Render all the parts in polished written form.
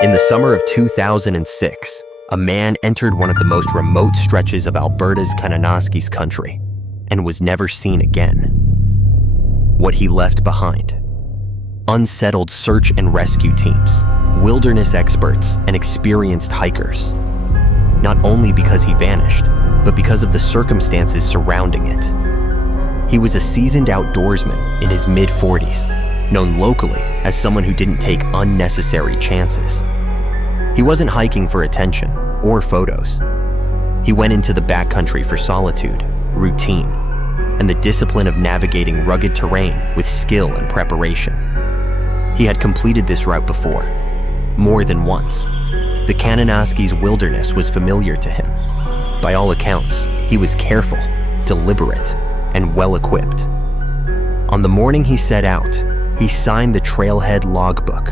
In the summer of 2006, a man entered one of the most remote stretches of Alberta's Kananaskis country and was never seen again. What he left behind: unsettled search and rescue teams, wilderness experts, and experienced hikers. Not only because he vanished, but because of the circumstances surrounding it. He was a seasoned outdoorsman in his mid-40s, known locally as someone who didn't take unnecessary chances. He wasn't hiking for attention or photos. He went into the backcountry for solitude, routine, and the discipline of navigating rugged terrain with skill and preparation. He had completed this route before, more than once. The Kananaskis wilderness was familiar to him. By all accounts, he was careful, deliberate, and well-equipped. On the morning he set out, he signed the trailhead logbook,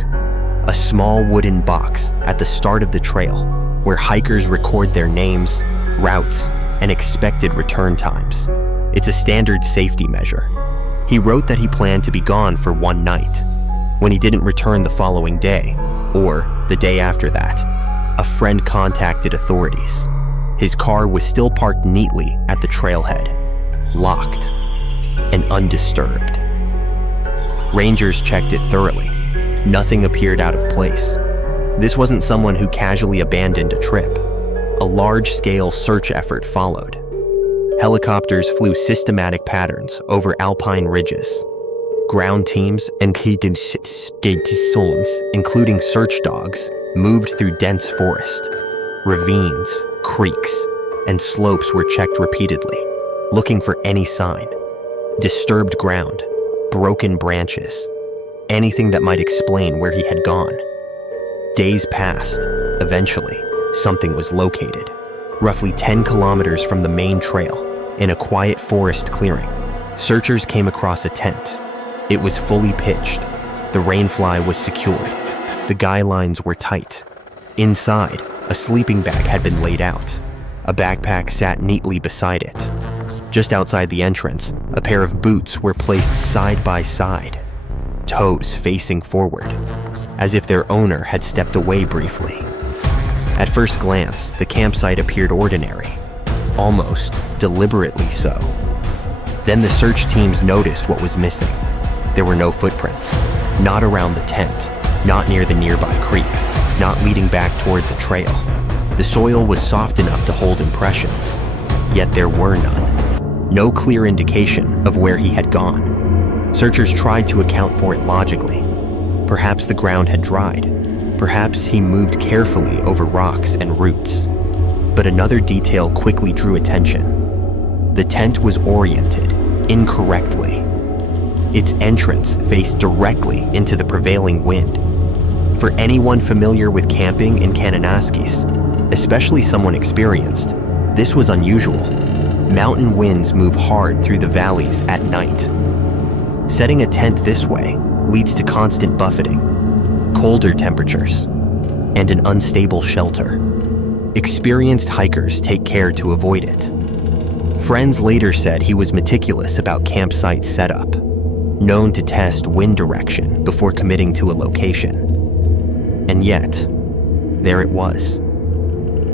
a small wooden box at the start of the trail where hikers record their names, routes, and expected return times. It's a standard safety measure. He wrote that he planned to be gone for one night. When he didn't return the following day, or the day after that, a friend contacted authorities. His car was still parked neatly at the trailhead, locked and undisturbed. Rangers checked it thoroughly. Nothing appeared out of place. This wasn't someone who casually abandoned a trip. A large-scale search effort followed. Helicopters flew systematic patterns over alpine ridges. Ground teams and including search dogs, moved through dense forest. Ravines, creeks, and slopes were checked repeatedly, looking for any sign. Disturbed ground, broken branches, anything that might explain where he had gone. Days passed. Eventually, something was located. Roughly 10 kilometers from the main trail, in a quiet forest clearing, searchers came across a tent. It was fully pitched. The rainfly was secured. The guy lines were tight. Inside, a sleeping bag had been laid out. A backpack sat neatly beside it. Just outside the entrance, a pair of boots were placed side by side, toes facing forward, as if their owner had stepped away briefly. At first glance, the campsite appeared ordinary, almost deliberately so. Then the search teams noticed what was missing. There were no footprints, not around the tent, not near the nearby creek, not leading back toward the trail. The soil was soft enough to hold impressions, yet there were none. No clear indication of where he had gone. Searchers tried to account for it logically. Perhaps the ground had dried. Perhaps he moved carefully over rocks and roots. But another detail quickly drew attention. The tent was oriented incorrectly. Its entrance faced directly into the prevailing wind. For anyone familiar with camping in Kananaskis, especially someone experienced, this was unusual. Mountain winds move hard through the valleys at night. Setting a tent this way leads to constant buffeting, colder temperatures, and an unstable shelter. Experienced hikers take care to avoid it. Friends later said he was meticulous about campsite setup, known to test wind direction before committing to a location. And yet, there it was.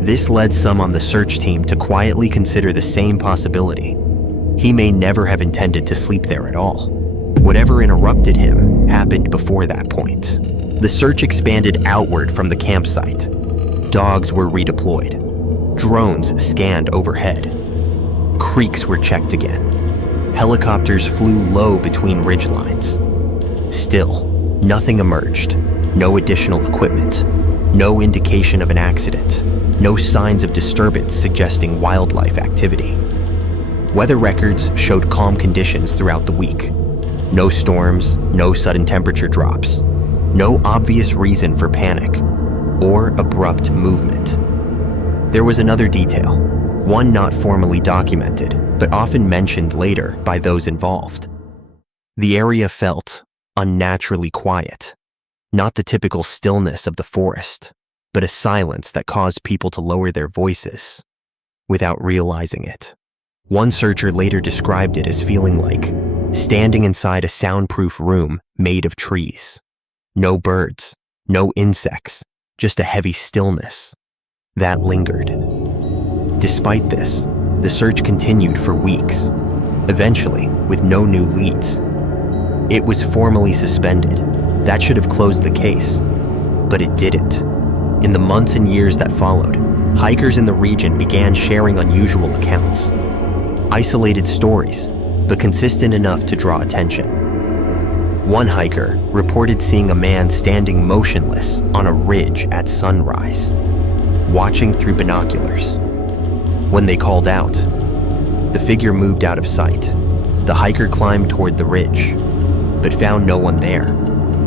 This led some on the search team to quietly consider the same possibility. He may never have intended to sleep there at all. Whatever interrupted him happened before that point. The search expanded outward from the campsite. Dogs were redeployed. Drones scanned overhead. Creeks were checked again. Helicopters flew low between ridgelines. Still, nothing emerged. No additional equipment. No indication of an accident. No signs of disturbance suggesting wildlife activity. Weather records showed calm conditions throughout the week. No storms, no sudden temperature drops. No obvious reason for panic or abrupt movement. There was another detail, one not formally documented, but often mentioned later by those involved. The area felt unnaturally quiet, not the typical stillness of the forest, but a silence that caused people to lower their voices without realizing it. One searcher later described it as feeling like standing inside a soundproof room made of trees. No birds, no insects, just a heavy stillness that lingered. Despite this, the search continued for weeks, eventually with no new leads. It was formally suspended. That should have closed the case, but it didn't. In the months and years that followed, hikers in the region began sharing unusual accounts. Isolated stories, but consistent enough to draw attention. One hiker reported seeing a man standing motionless on a ridge at sunrise, watching through binoculars. When they called out, the figure moved out of sight. The hiker climbed toward the ridge, but found no one there,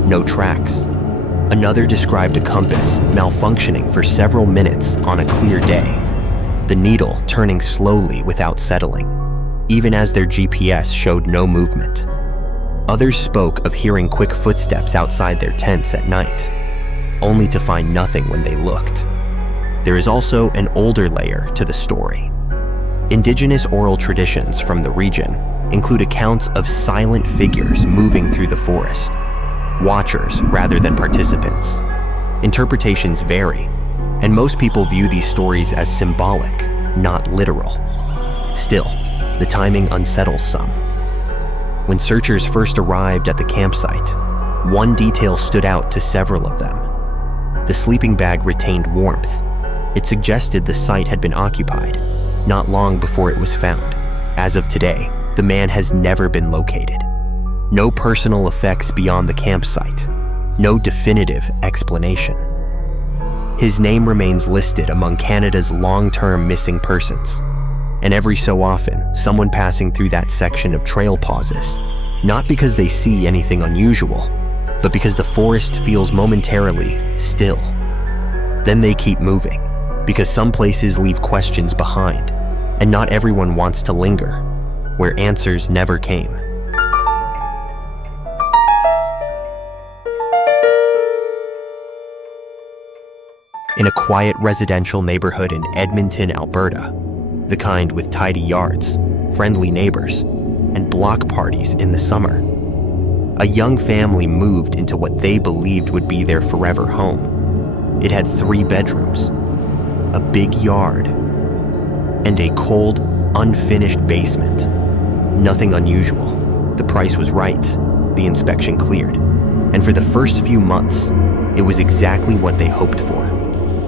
no tracks. Another described a compass malfunctioning for several minutes on a clear day, the needle turning slowly without settling, even as their GPS showed no movement. Others spoke of hearing quick footsteps outside their tents at night, only to find nothing when they looked. There is also an older layer to the story. Indigenous oral traditions from the region include accounts of silent figures moving through the forest, watchers rather than participants. Interpretations vary, and most people view these stories as symbolic, not literal. Still, the timing unsettles some. When searchers first arrived at the campsite, one detail stood out to several of them. The sleeping bag retained warmth. It suggested the site had been occupied, not long before it was found. As of today, the man has never been located. No personal effects beyond the campsite. No definitive explanation. His name remains listed among Canada's long-term missing persons. And every so often, someone passing through that section of trail pauses, not because they see anything unusual, but because the forest feels momentarily still. Then they keep moving, because some places leave questions behind, and not everyone wants to linger, where answers never came. In a quiet residential neighborhood in Edmonton, Alberta, the kind with tidy yards, friendly neighbors, and block parties in the summer, a young family moved into what they believed would be their forever home. It had 3 bedrooms, a big yard, and a cold, unfinished basement. Nothing unusual. The price was right, the inspection cleared, and for the first few months, it was exactly what they hoped for.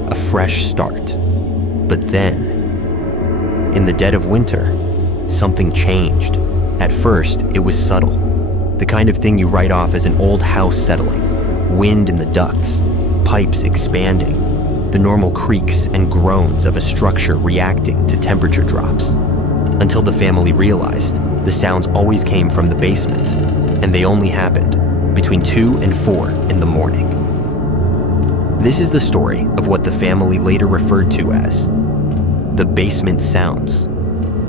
A fresh start. But then, in the dead of winter, something changed. At first, it was subtle. The kind of thing you write off as an old house settling. Wind in the ducts, pipes expanding, the normal creaks and groans of a structure reacting to temperature drops. Until the family realized the sounds always came from the basement, and they only happened between 2 and 4 in the morning. This is the story of what the family later referred to as the basement sounds.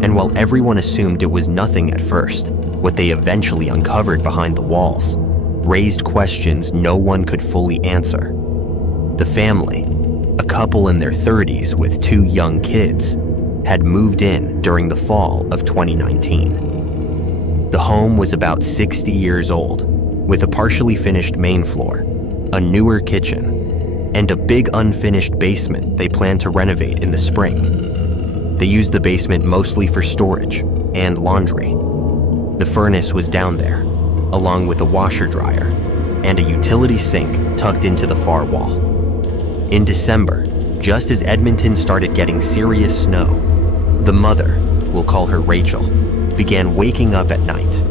And while everyone assumed it was nothing at first, what they eventually uncovered behind the walls raised questions no one could fully answer. The family, a couple in their 30s with 2 young kids, had moved in during the fall of 2019. The home was about 60 years old, with a partially finished main floor, a newer kitchen, and a big unfinished basement they planned to renovate in the spring. They used the basement mostly for storage and laundry. The furnace was down there, along with a washer-dryer and a utility sink tucked into the far wall. In December, just as Edmonton started getting serious snow, the mother, we'll call her Rachel, began waking up at night.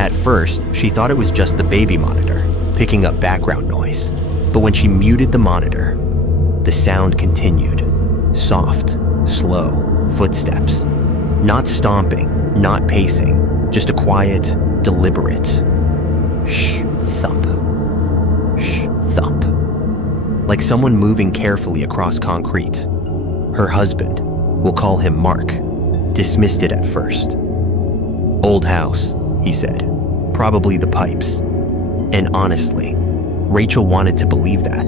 At first, she thought it was just the baby monitor, picking up background noise. But when she muted the monitor, the sound continued. Soft, slow footsteps. Not stomping, not pacing, just a quiet, deliberate shh, thump, shh, thump. Like someone moving carefully across concrete. Her husband, we'll call him Mark, dismissed it at first. Old house, he said. Probably the pipes. And honestly, Rachel wanted to believe that.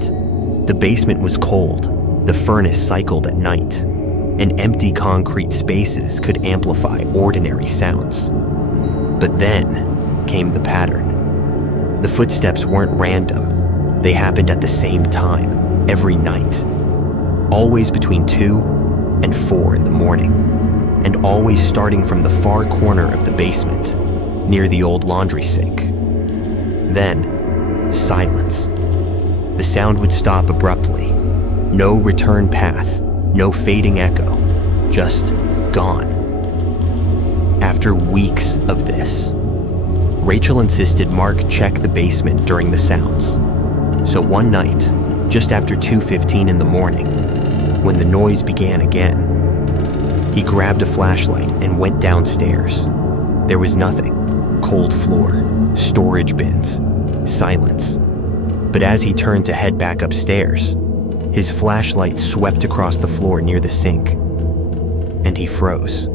The basement was cold, the furnace cycled at night, and empty concrete spaces could amplify ordinary sounds. But then came the pattern. The footsteps weren't random. They happened at the same time, every night, always between 2 and 4 in the morning, and always starting from the far corner of the basement, near the old laundry sink. Then, silence. The sound would stop abruptly. No return path, no fading echo, just gone. After weeks of this, Rachel insisted Mark check the basement during the sounds. So one night, just after 2:15 in the morning, when the noise began again, he grabbed a flashlight and went downstairs. There was nothing. Cold floor, storage bins, silence. But as he turned to head back upstairs, his flashlight swept across the floor near the sink, and he froze.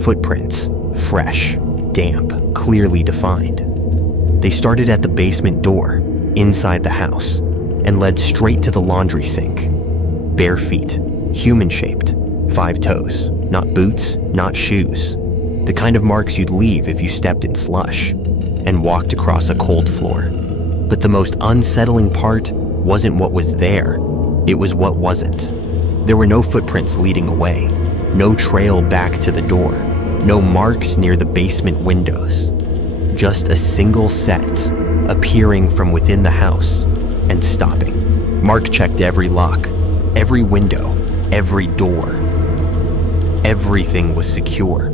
Footprints, fresh, damp, clearly defined. They started at the basement door, inside the house, and led straight to the laundry sink. Bare feet, human-shaped, 5 toes, not boots, not shoes. The kind of marks you'd leave if you stepped in slush and walked across a cold floor. But the most unsettling part wasn't what was there, it was what wasn't. There were no footprints leading away, no trail back to the door, no marks near the basement windows. Just a single set appearing from within the house and stopping. Mark checked every lock, every window, every door. Everything was secure.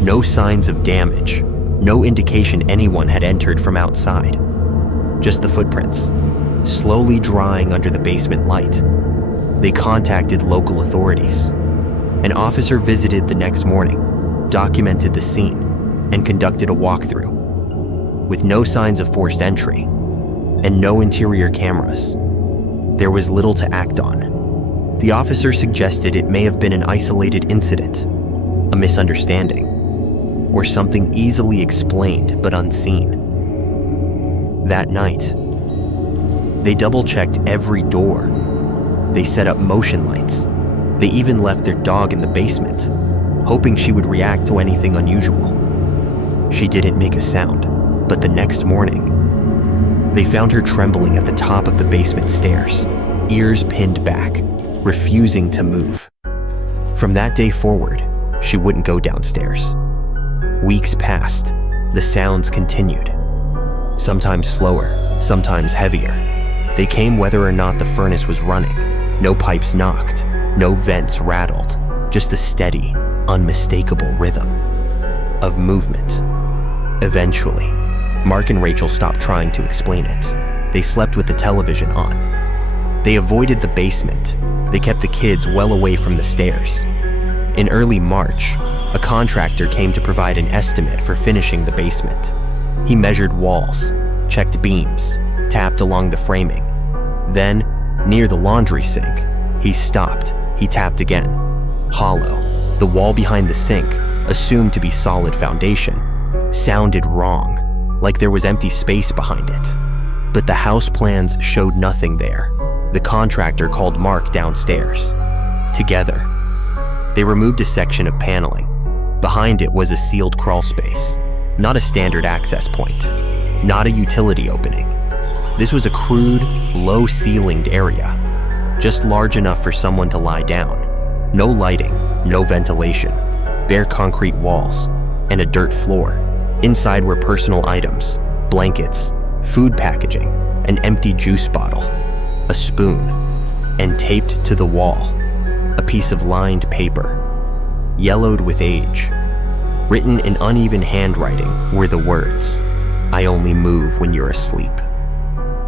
No signs of damage, no indication anyone had entered from outside. Just the footprints, slowly drying under the basement light. They contacted local authorities. An officer visited the next morning, documented the scene, and conducted a walkthrough. With no signs of forced entry and no interior cameras, there was little to act on. The officer suggested it may have been an isolated incident, a misunderstanding, or something easily explained but unseen. That night, they double-checked every door. They set up motion lights. They even left their dog in the basement, hoping she would react to anything unusual. She didn't make a sound, but the next morning, they found her trembling at the top of the basement stairs, ears pinned back, refusing to move. From that day forward, she wouldn't go downstairs. Weeks passed. The sounds continued. Sometimes slower, sometimes heavier. They came whether or not the furnace was running. No pipes knocked, no vents rattled, just the steady, unmistakable rhythm of movement. Eventually, Mark and Rachel stopped trying to explain it. They slept with the television on. They avoided the basement. They kept the kids well away from the stairs. In early March, a contractor came to provide an estimate for finishing the basement. He measured walls, checked beams, tapped along the framing. Then, near the laundry sink, he stopped. He tapped again. Hollow. The wall behind the sink, assumed to be solid foundation, sounded wrong, like there was empty space behind it. But the house plans showed nothing there. The contractor called Mark downstairs. Together, they removed a section of paneling. Behind it was a sealed crawl space, not a standard access point, not a utility opening. This was a crude, low-ceilinged area, just large enough for someone to lie down. No lighting, no ventilation, bare concrete walls, and a dirt floor. Inside were personal items, blankets, food packaging, an empty juice bottle, a spoon, and taped to the wall, a piece of lined paper, yellowed with age. Written in uneven handwriting were the words, "I only move when you're asleep."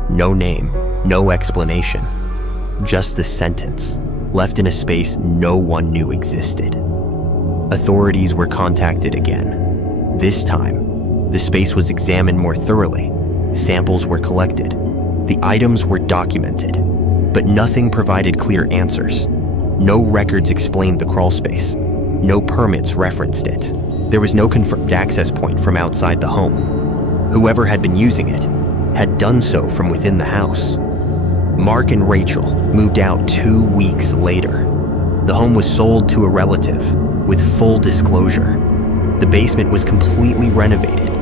No name, no explanation, just the sentence, left in a space no one knew existed. Authorities were contacted again. This time, the space was examined more thoroughly. Samples were collected. The items were documented, but nothing provided clear answers. No records explained the crawl space. No permits referenced it. There was no confirmed access point from outside the home. Whoever had been using it had done so from within the house. Mark and Rachel moved out 2 weeks later. The home was sold to a relative with full disclosure. The basement was completely renovated.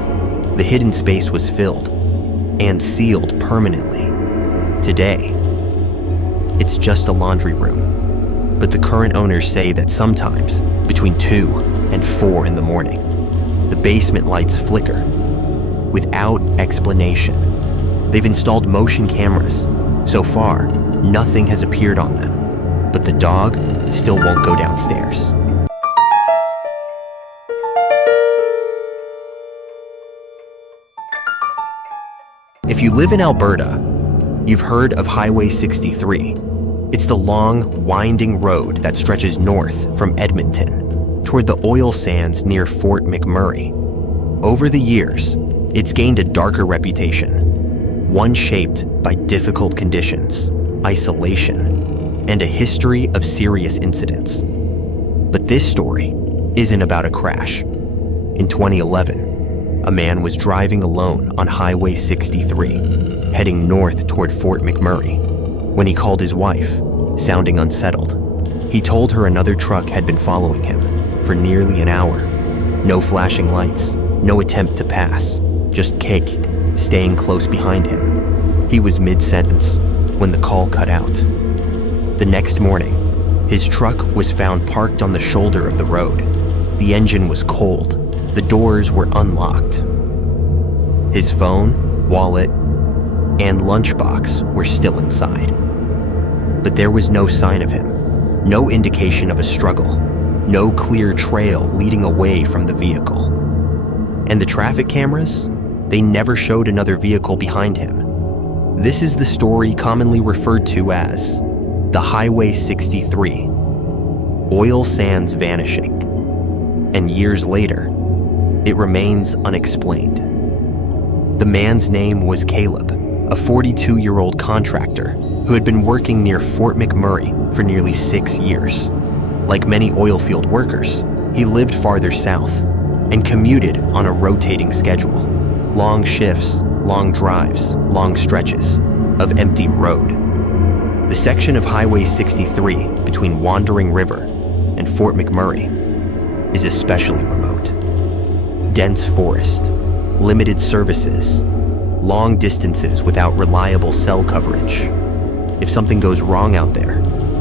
The hidden space was filled and sealed permanently. Today, it's just a laundry room. But the current owners say that sometimes, between 2 and 4 in the morning, the basement lights flicker without explanation. They've installed motion cameras. So far, nothing has appeared on them, but the dog still won't go downstairs. If you live in Alberta, you've heard of Highway 63. It's the long, winding road that stretches north from Edmonton toward the oil sands near Fort McMurray. Over the years, it's gained a darker reputation, one shaped by difficult conditions, isolation, and a history of serious incidents. But this story isn't about a crash. In 2011, a man was driving alone on Highway 63, heading north toward Fort McMurray, when he called his wife, sounding unsettled. He told her another truck had been following him for nearly an hour. No flashing lights, no attempt to pass, just Cake staying close behind him. He was mid-sentence when the call cut out. The next morning, his truck was found parked on the shoulder of the road. The engine was cold. The doors were unlocked. His phone, wallet, and lunchbox were still inside. But there was no sign of him, no indication of a struggle, no clear trail leading away from the vehicle. And the traffic cameras? They never showed another vehicle behind him. This is the story commonly referred to as the Highway 63, oil sands vanishing. And years later, it remains unexplained. The man's name was Caleb, a 42-year-old contractor who had been working near Fort McMurray for nearly 6 years. Like many oilfield workers, he lived farther south and commuted on a rotating schedule. Long shifts, long drives, long stretches of empty road. The section of Highway 63 between Wandering River and Fort McMurray is especially remote. Dense forest, limited services, long distances without reliable cell coverage. If something goes wrong out there,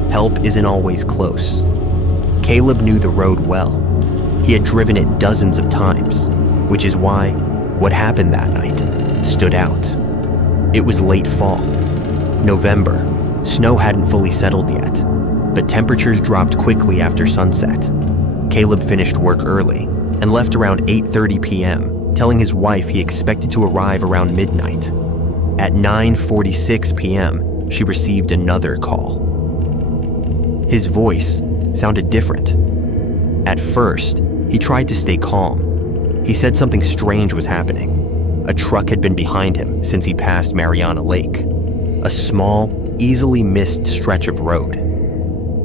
help isn't always close. Caleb knew the road well. He had driven it dozens of times, which is why what happened that night stood out. It was late fall, November. Snow hadn't fully settled yet, but temperatures dropped quickly after sunset. Caleb finished work early and left around 8:30 p.m., telling his wife he expected to arrive around midnight. At 9:46 p.m., she received another call. His voice sounded different. At first, he tried to stay calm. He said something strange was happening. A truck had been behind him since he passed Mariana Lake, a small, easily missed stretch of road.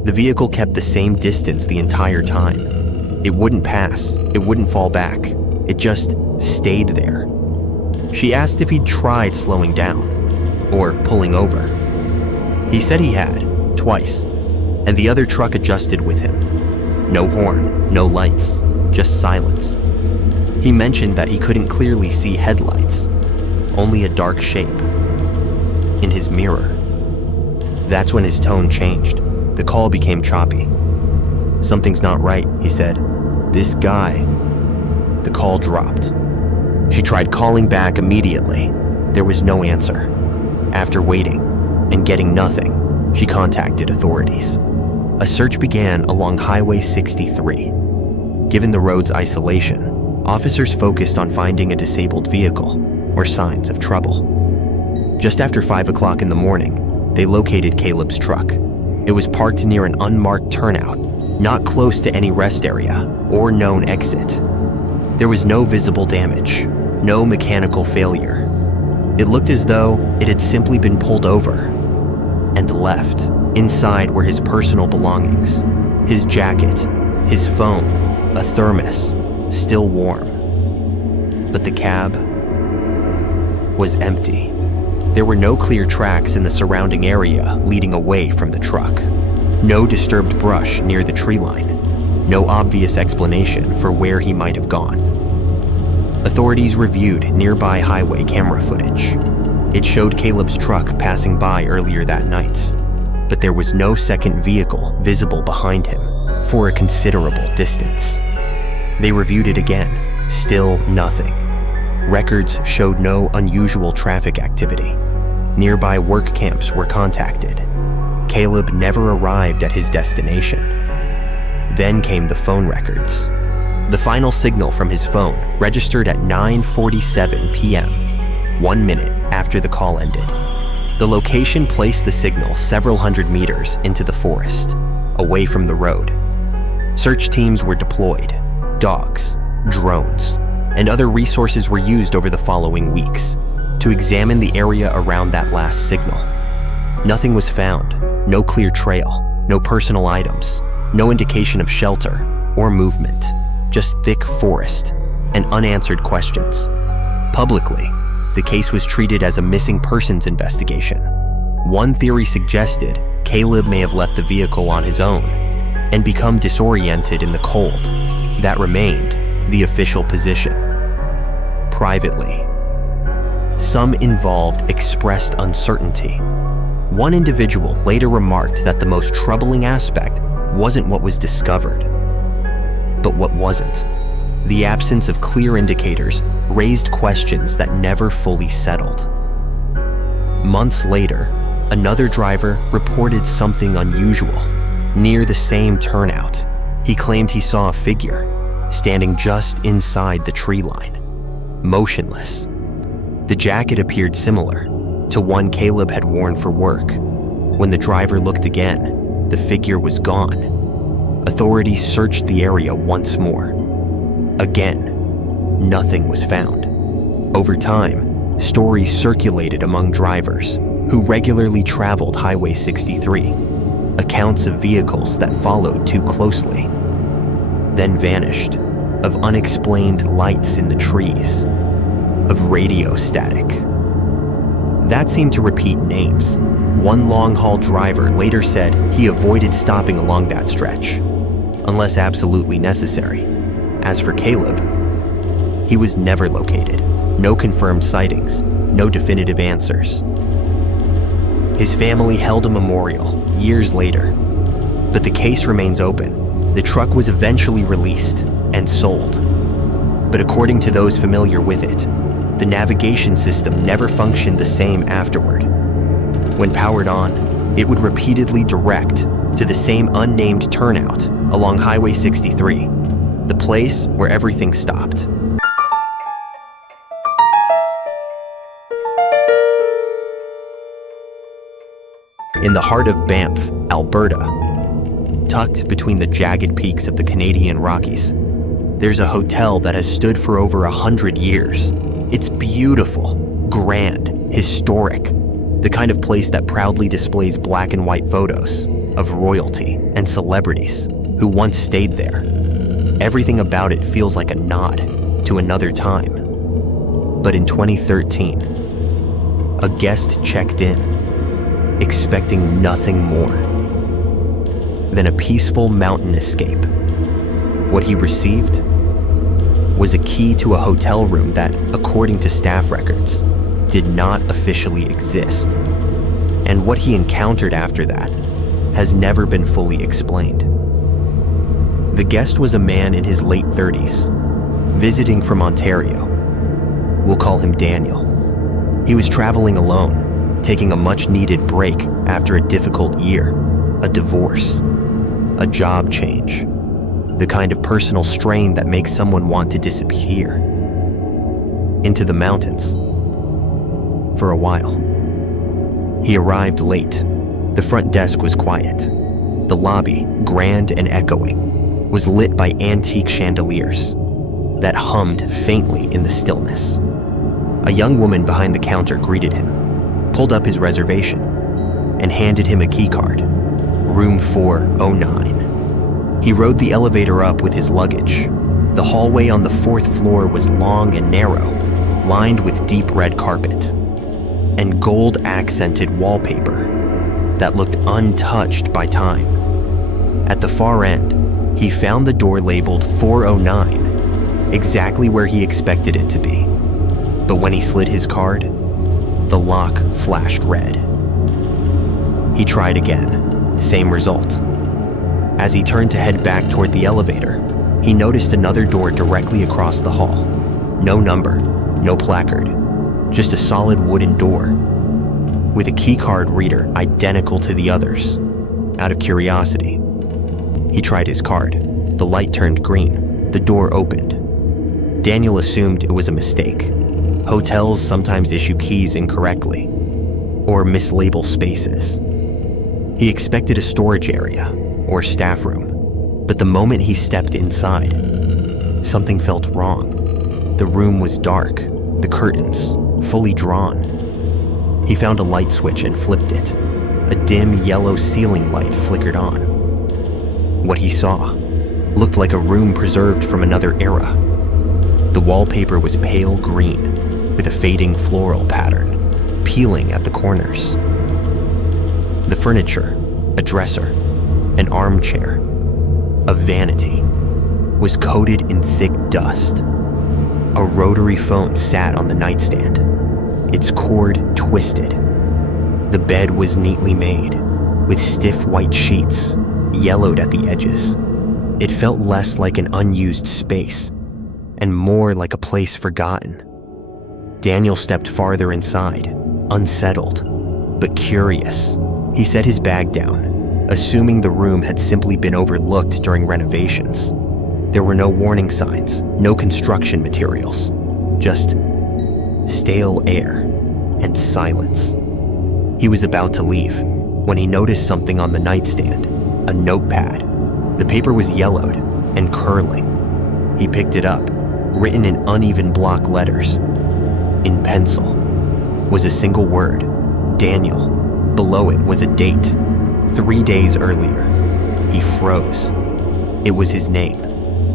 The vehicle kept the same distance the entire time. It wouldn't pass, it wouldn't fall back, it just stayed there. She asked if he'd tried slowing down or pulling over. He said he had, twice, and the other truck adjusted with him. No horn, no lights, just silence. He mentioned that he couldn't clearly see headlights, only a dark shape in his mirror. That's when his tone changed. The call became choppy. "Something's not right," he said. "This guy." The call dropped. She tried calling back immediately. There was no answer. After waiting and getting nothing, she contacted authorities. A search began along Highway 63. Given the road's isolation, officers focused on finding a disabled vehicle or signs of trouble. Just after 5 o'clock in the morning, they located Caleb's truck. It was parked near an unmarked turnout, not close to any rest area or known exit. There was no visible damage, no mechanical failure. It looked as though it had simply been pulled over and left. Inside were his personal belongings, his jacket, his phone, a thermos, still warm. But the cab was empty. There were no clear tracks in the surrounding area leading away from the truck. No disturbed brush near the tree line. No obvious explanation for where he might have gone. Authorities reviewed nearby highway camera footage. It showed Caleb's truck passing by earlier that night. but there was no second vehicle visible behind him for a considerable distance. They reviewed it again, still nothing. Records showed no unusual traffic activity. Nearby work camps were contacted. Caleb never arrived at his destination. Then came the phone records. The final signal from his phone registered at 9:47 p.m., 1 minute after the call ended. The location placed the signal several hundred meters into the forest, away from the road. Search teams were deployed. Dogs, drones, and other resources were used over the following weeks to examine the area around that last signal. Nothing was found, no clear trail, no personal items, no indication of shelter or movement, just thick forest and unanswered questions. Publicly, the case was treated as a missing persons investigation. One theory suggested Caleb may have left the vehicle on his own and become disoriented in the cold. That remained the official position. Privately, some involved expressed uncertainty. One individual later remarked that the most troubling aspect wasn't what was discovered, but what wasn't. The absence of clear indicators raised questions that never fully settled. Months later, another driver reported something unusual. Near the same turnout, he claimed he saw a figure standing just inside the tree line, motionless. The jacket appeared similar to one Caleb had worn for work. When the driver looked again, the figure was gone. Authorities searched the area once more. Again, nothing was found. Over time, stories circulated among drivers who regularly traveled Highway 63, accounts of vehicles that followed too closely, then vanished, of unexplained lights in the trees, of radio static. That seemed to repeat names. One long-haul driver later said he avoided stopping along that stretch, unless absolutely necessary. As for Caleb, he was never located. No confirmed sightings, no definitive answers. His family held a memorial years later, but the case remains open. The truck was eventually released and sold. But according to those familiar with it, the navigation system never functioned the same afterward. When powered on, it would repeatedly direct to the same unnamed turnout along Highway 63, the place where everything stopped. In the heart of Banff, Alberta, tucked between the jagged peaks of the Canadian Rockies, there's a hotel that has stood for over 100 years. It's beautiful, grand, historic, the kind of place that proudly displays black and white photos of royalty and celebrities who once stayed there. Everything about it feels like a nod to another time. But in 2013, a guest checked in, expecting nothing more than a peaceful mountain escape. What he received was a key to a hotel room that, according to staff records, did not officially exist. And what he encountered after that has never been fully explained. The guest was a man in his late 30s, visiting from Ontario. We'll call him Daniel. He was traveling alone, taking a much-needed break after a difficult year, a divorce, a job change, the kind of personal strain that makes someone want to disappear into the mountains for a while. He arrived late. The front desk was quiet. The lobby, grand and echoing, was lit by antique chandeliers that hummed faintly in the stillness. A young woman behind the counter greeted him, pulled up his reservation, and handed him a key card. Room 409. He rode the elevator up with his luggage. The hallway on the 4th floor was long and narrow, lined with deep red carpet and gold-accented wallpaper that looked untouched by time. At the far end, he found the door labeled 409, exactly where he expected it to be. But when he slid his card, the lock flashed red. He tried again. Same result. As he turned to head back toward the elevator, he noticed another door directly across the hall. No number, no placard, just a solid wooden door with a keycard reader identical to the others. Out of curiosity, he tried his card. The light turned green. The door opened. Daniel assumed it was a mistake. Hotels sometimes issue keys incorrectly or mislabel spaces. He expected a storage area or staff room, but the moment he stepped inside, something felt wrong. The room was dark, the curtains fully drawn. He found a light switch and flipped it. A dim yellow ceiling light flickered on. What he saw looked like a room preserved from another era. The wallpaper was pale green with a fading floral pattern peeling at the corners. The furniture, a dresser, an armchair, a vanity, was coated in thick dust. A rotary phone sat on the nightstand, its cord twisted. The bed was neatly made, with stiff white sheets, yellowed at the edges. It felt less like an unused space, and more like a place forgotten. Daniel stepped farther inside, unsettled, but curious. He set his bag down, assuming the room had simply been overlooked during renovations. There were no warning signs, no construction materials, just stale air and silence. He was about to leave when he noticed something on the nightstand, a notepad. The paper was yellowed and curling. He picked it up, written in uneven block letters. In pencil was a single word, Daniel. Below it was a date, 3 days earlier. He froze. It was his name,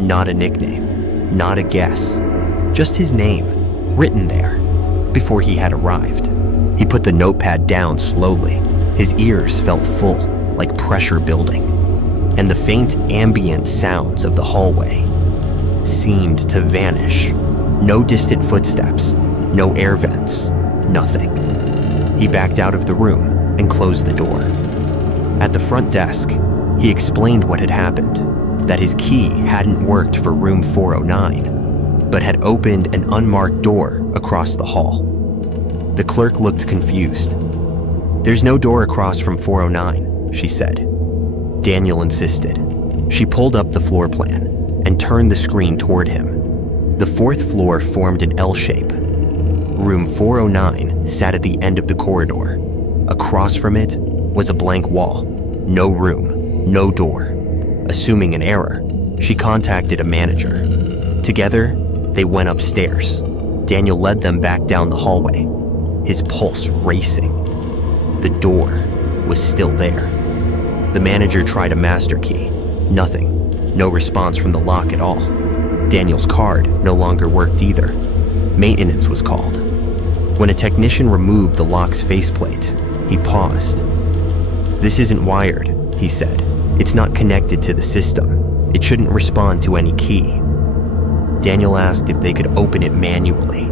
not a nickname, not a guess, just his name, written there, before he had arrived. He put the notepad down slowly. His ears felt full, like pressure building, and the faint ambient sounds of the hallway seemed to vanish. No distant footsteps, no air vents, nothing. He backed out of the room and closed the door. At the front desk, he explained what had happened, that his key hadn't worked for room 409, but had opened an unmarked door across the hall. The clerk looked confused. "There's no door across from 409, she said. Daniel insisted. She pulled up the floor plan and turned the screen toward him. The fourth floor formed an L shape. Room 409 sat at the end of the corridor. Across from it was a blank wall. No room, no door. Assuming an error, she contacted a manager. Together, they went upstairs. Daniel led them back down the hallway, his pulse racing. The door was still there. The manager tried a master key. Nothing. No response from the lock at all. Daniel's card no longer worked either. Maintenance was called. When a technician removed the lock's faceplate, he paused. "This isn't wired," he said. "It's not connected to the system. It shouldn't respond to any key." Daniel asked if they could open it manually.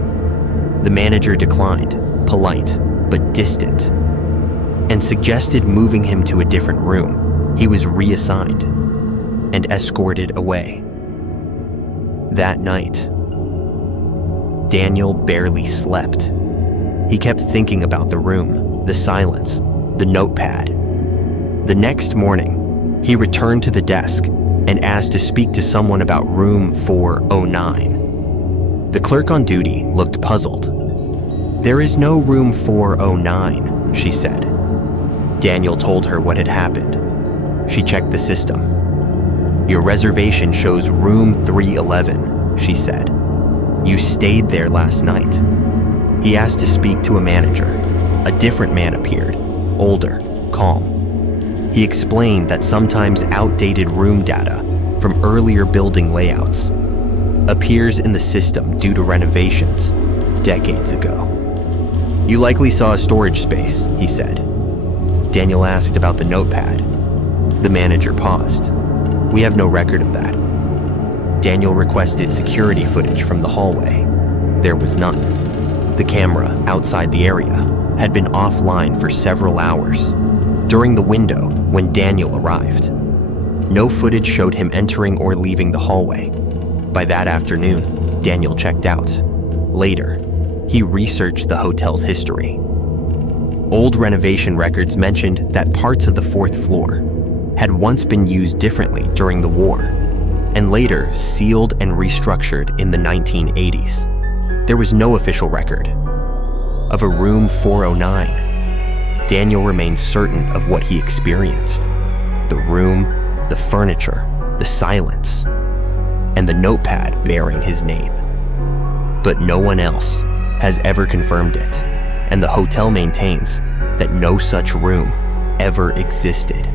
The manager declined, polite but distant, and suggested moving him to a different room. He was reassigned and escorted away. That night, Daniel barely slept. He kept thinking about the room, the silence, the notepad. The next morning, he returned to the desk and asked to speak to someone about room 409. The clerk on duty looked puzzled. "There is no room 409, she said. Daniel told her what had happened. She checked the system. "Your reservation shows room 311, she said. "You stayed there last night." He asked to speak to a manager. A different man appeared, older, calm. He explained that sometimes outdated room data from earlier building layouts appears in the system due to renovations decades ago. "You likely saw a storage space," he said. Daniel asked about the notepad. The manager paused. "We have no record of that." Daniel requested security footage from the hallway. There was none. The camera outside the area had been offline for several hours. during the window when Daniel arrived. No footage showed him entering or leaving the hallway. By that afternoon, Daniel checked out. Later, he researched the hotel's history. Old renovation records mentioned that parts of the fourth floor had once been used differently during the war, and later sealed and restructured in the 1980s. There was no official record of a room 409. Daniel remained certain of what he experienced: the room, the furniture, the silence, and the notepad bearing his name. But no one else has ever confirmed it, and the hotel maintains that no such room ever existed.